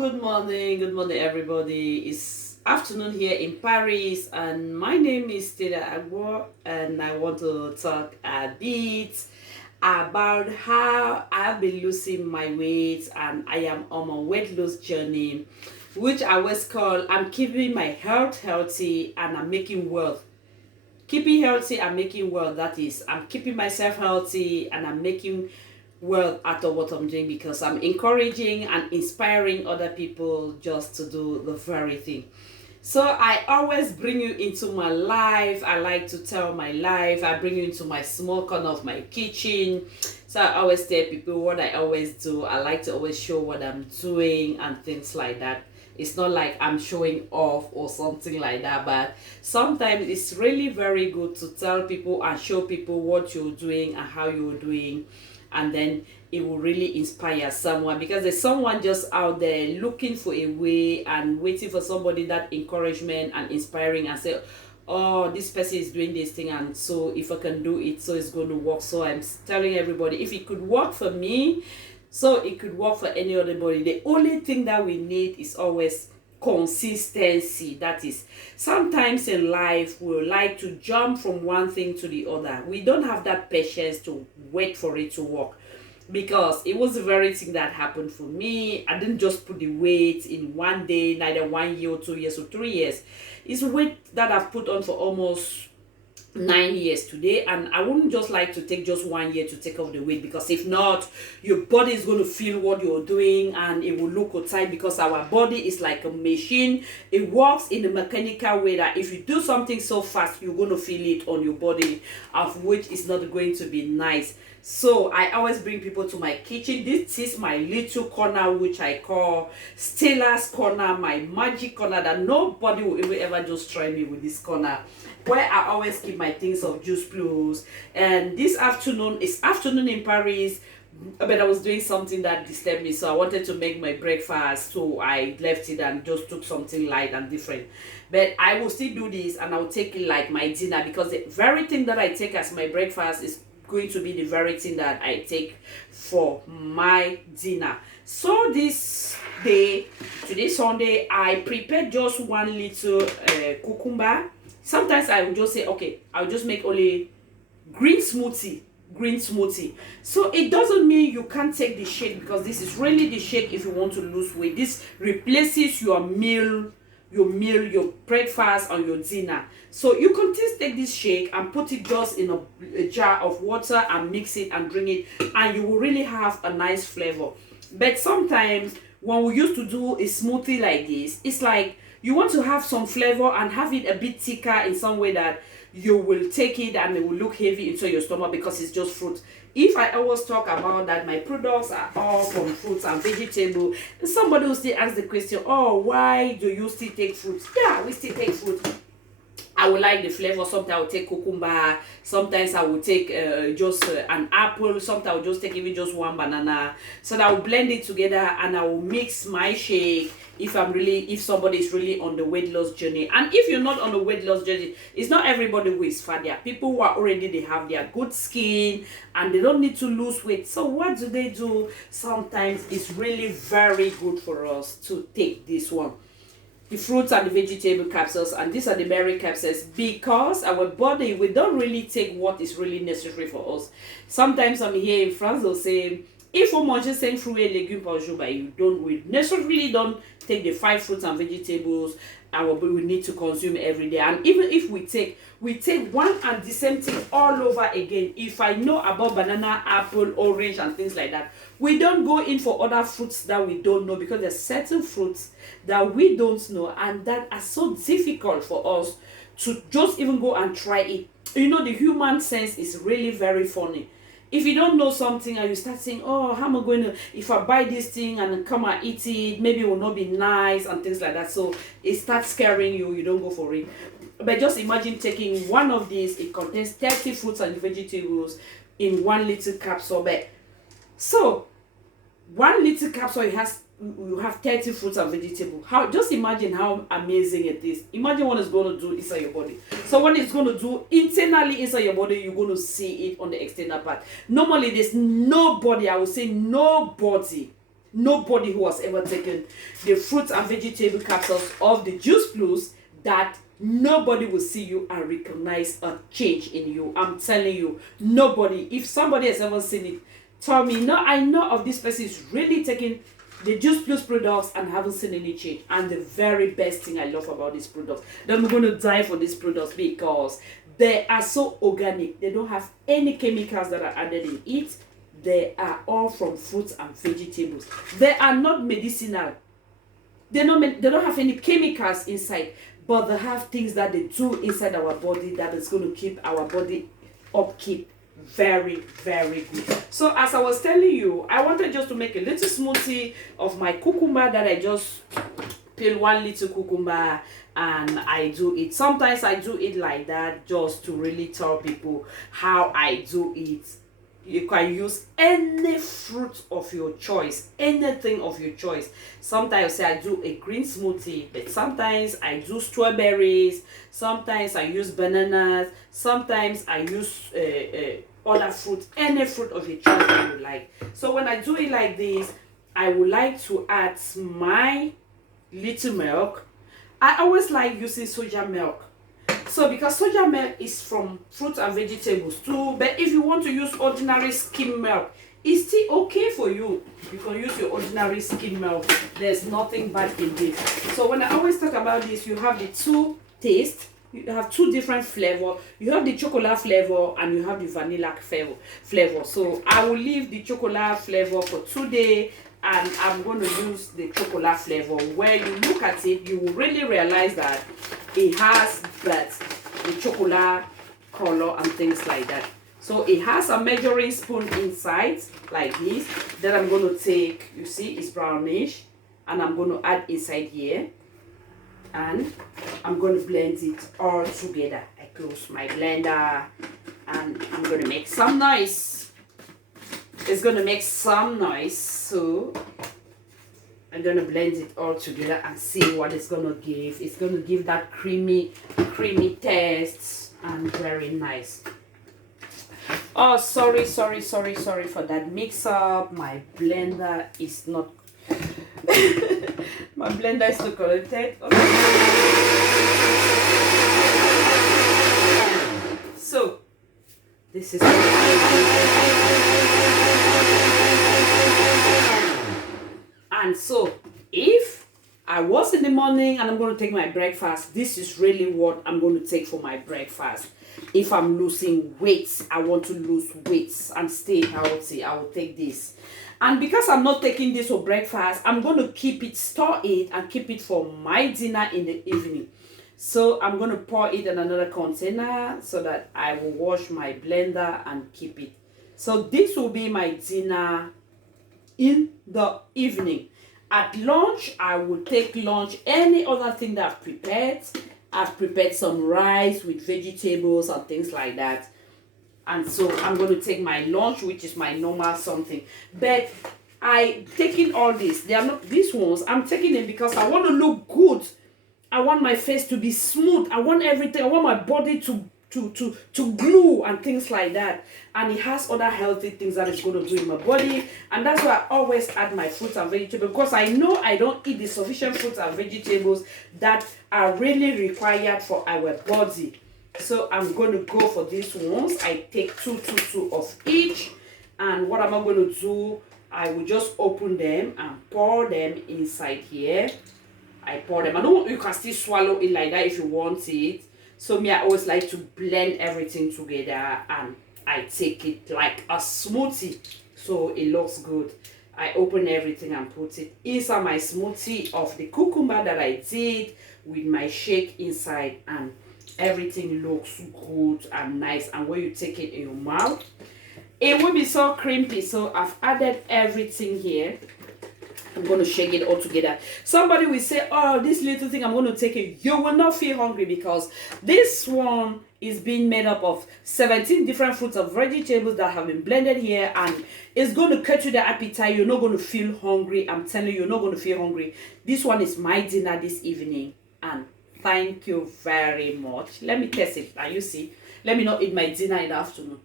Good morning, everybody. It's afternoon here in Paris, and my name is Stella Agbo, and I want to talk a bit about how I've been losing my weight, and I am on a weight loss journey, which I always call I'm keeping my health healthy and I'm making wealth. Keeping healthy and making wealth, that is, I'm keeping myself healthy and I'm making well out of what I'm doing because I'm encouraging and inspiring other people just to do the very thing. So I always bring you into my life. I like to tell my life. I bring you into my small corner of my kitchen. So I always tell people what I always do. I like to always show what I'm doing and things like that. It's not like I'm showing off or something like that, but sometimes it's really very good to tell people and show people what you're doing and how you're doing, and then it will really inspire someone because there's someone just out there looking for a way and waiting for somebody that encouragement and inspiring and say, oh, this person is doing this thing, and so if I can do it, so it's going to work. So I'm telling everybody, if it could work for me, so it could work for any other body. The only thing that we need is always consistency. That is, sometimes in life we like to jump from one thing to the other. We don't have that patience to wait for it to work, because it was the very thing that happened for me. I didn't just put the weight in one day, neither 1 year or 2 years or 3 years. It's weight that I've put on for almost 9 years today, and I wouldn't just like to take just 1 year to take off the weight, because if not, your body is going to feel what you're doing and it will look tight, because our body is like a machine. It works in a mechanical way that if you do something so fast, you're going to feel it on your body, of which is not going to be nice. So I always bring people to my kitchen. This is my little corner, which I call Stella's corner, my magic corner, that nobody will ever just try me with this corner, where I always keep my things of Juice Plus. And this afternoon is afternoon in Paris, but I was doing something that disturbed me, so I wanted to make my breakfast, so I left it and just took something light and different. But I will still do this, and I'll take it like my dinner, because the very thing that I take as my breakfast is going to be the very thing that I take for my dinner. So this day, today Sunday, I prepared just one little cucumber. Sometimes I will just say, okay, I'll just make only green smoothie. So it doesn't mean you can't take the shake, because this is really the shake if you want to lose weight. This replaces your meal, your breakfast or your dinner. So you can just take this shake and put it just in a jar of water and mix it and drink it, and you will really have a nice flavor. But sometimes when we used to do a smoothie like this, it's like you want to have some flavor and have it a bit thicker in some way that you will take it and it will look heavy into your stomach, because it's just fruit. If I always talk about that my products are all from fruits and vegetables, somebody will still ask the question, oh, why do you still take fruits? Yeah, we still take fruit. I would like the flavor. Sometimes I will take cucumber. Sometimes I will take just an apple. Sometimes I will just take even just one banana. So that I will blend it together and I will mix my shake. If somebody is really on the weight loss journey, and if you're not on the weight loss journey, it's not everybody who is fat. There are people who are already, they have their good skin and they don't need to lose weight. So what do? Sometimes it's really very good for us to take this one, the fruits and the vegetable capsules, and these are the berry capsules, because our body, we don't really take what is really necessary for us. Sometimes I'm here in France, they'll say, il faut manger 5 fruits et légumes par jour, but we necessarily don't take the 5 fruits and vegetables our body we need to consume every day. And even if we take one and the same thing all over again. If I know about banana, apple, orange and things like that, we don't go in for other fruits that we don't know, because there's certain fruits that we don't know and that are so difficult for us to just even go and try it. The human sense is really very funny. If you don't know something and you start saying, oh, how am I going to, if I buy this thing and come and eat it, maybe it will not be nice and things like that. So it starts scaring you, you don't go for it. But just imagine taking one of these, it contains 30 fruits and vegetables in one little capsule bag. So 1 little capsule, you have 30 fruits and vegetables. Just imagine how amazing it is. Imagine what it's going to do inside your body. So what it's going to do internally inside your body, you're going to see it on the external part. Normally, there's nobody, I would say nobody nobody who has ever taken the fruits and vegetable capsules of the Juice Plus, that nobody will see you and recognize a change in you. I'm telling you, nobody. If somebody has ever seen it, tell me. No, I know of this person is really taking the Juice Plus products and haven't seen any change. And the very best thing I love about these products, then we're going to die for these products because they are so organic. They don't have any chemicals that are added in it. They are all from fruits and vegetables. They are not medicinal. They don't have any chemicals inside, but they have things that they do inside our body that is going to keep our body upkeep very, very good. So as I was telling you, I wanted just to make a little smoothie of my cucumber that I just peel one little cucumber and I do it. Sometimes I do it like that just to really tell people how I do it. You can use any fruit of your choice, anything of your choice. Sometimes I do a green smoothie, but sometimes I do strawberries, sometimes I use bananas, sometimes I use other fruit, any fruit of your choice that you like. So when I do it like this, I would like to add my little milk. I always like using soya milk. So because soya milk is from fruits and vegetables too, but if you want to use ordinary skim milk, it's still okay for you. You can use your ordinary skim milk. There's nothing bad in this. So when I always talk about this, you have the two tastes. You have two different flavor. You have the chocolate flavor and you have the vanilla flavor. So I will leave the chocolate flavor for today, and I'm going to use the chocolate flavor. Where you look at it, you will really realize that it has but the chocolate color and things like that. So it has a measuring spoon inside like this. Then I'm going to take, you see it's brownish, and I'm going to add inside here, and I'm going to blend it all together. I close my blender and I'm going to make some noise. It's going to make some noise, so I'm going to blend it all together and see what it's going to give. It's going to give that creamy taste and very nice. Oh, sorry for that mix up. My blender is not my blender is not connected. Okay. So this is and so if I was in the morning and I'm going to take my breakfast, this is really what I'm going to take for my breakfast. If I'm losing weight, I want to lose weight and stay healthy, I will take this. And because I'm not taking this for breakfast, I'm going to keep it, store it, and keep it for my dinner in the evening. So I'm going to pour it in another container so that I will wash my blender and keep it. So this will be my dinner in the evening. At lunch, I will take lunch, any other thing that I've prepared. I've prepared some rice with vegetables and things like that. And so I'm going to take my lunch, which is my normal something. But I taking all this. They are not these ones. I'm taking them because I want to look good. I want my face to be smooth. I want everything. I want my body to glue and things like that. And it has other healthy things that it's going to do in my body. And that's why I always add my fruits and vegetables, because I know I don't eat the sufficient fruits and vegetables that are really required for our body. So I'm going to go for these ones. I take two of each. And what am I going to do? I will just open them and pour them inside here. I pour them. I know you can still swallow it like that if you want it. So me, I always like to blend everything together and I take it like a smoothie. So it looks good. I open everything and put it inside my smoothie of the cucumber that I did with my shake inside, and everything looks good and nice. And when you take it in your mouth, it will be so creamy. So I've added everything here. I'm going to shake it all together. Somebody will say, oh, this little thing, I'm going to take it. You will not feel hungry because this one is being made up of 17 different fruits and vegetables that have been blended here, and it's going to cut you the appetite. You're not going to feel hungry. I'm telling you, you're not going to feel hungry. This one is my dinner this evening, and thank you very much. Let me test it. Now you see. Let me not eat my dinner in the afternoon.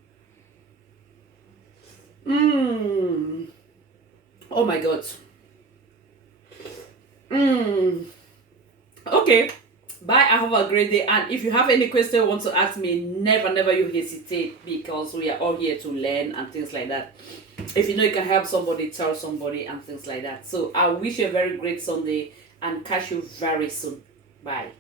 Oh my God. Mm. Okay. Bye. I have a great day. And if you have any question you want to ask me, never you hesitate, because we are all here to learn and things like that. If you know you can help somebody, tell somebody and things like that. So I wish you a very great Sunday and catch you very soon. Bye.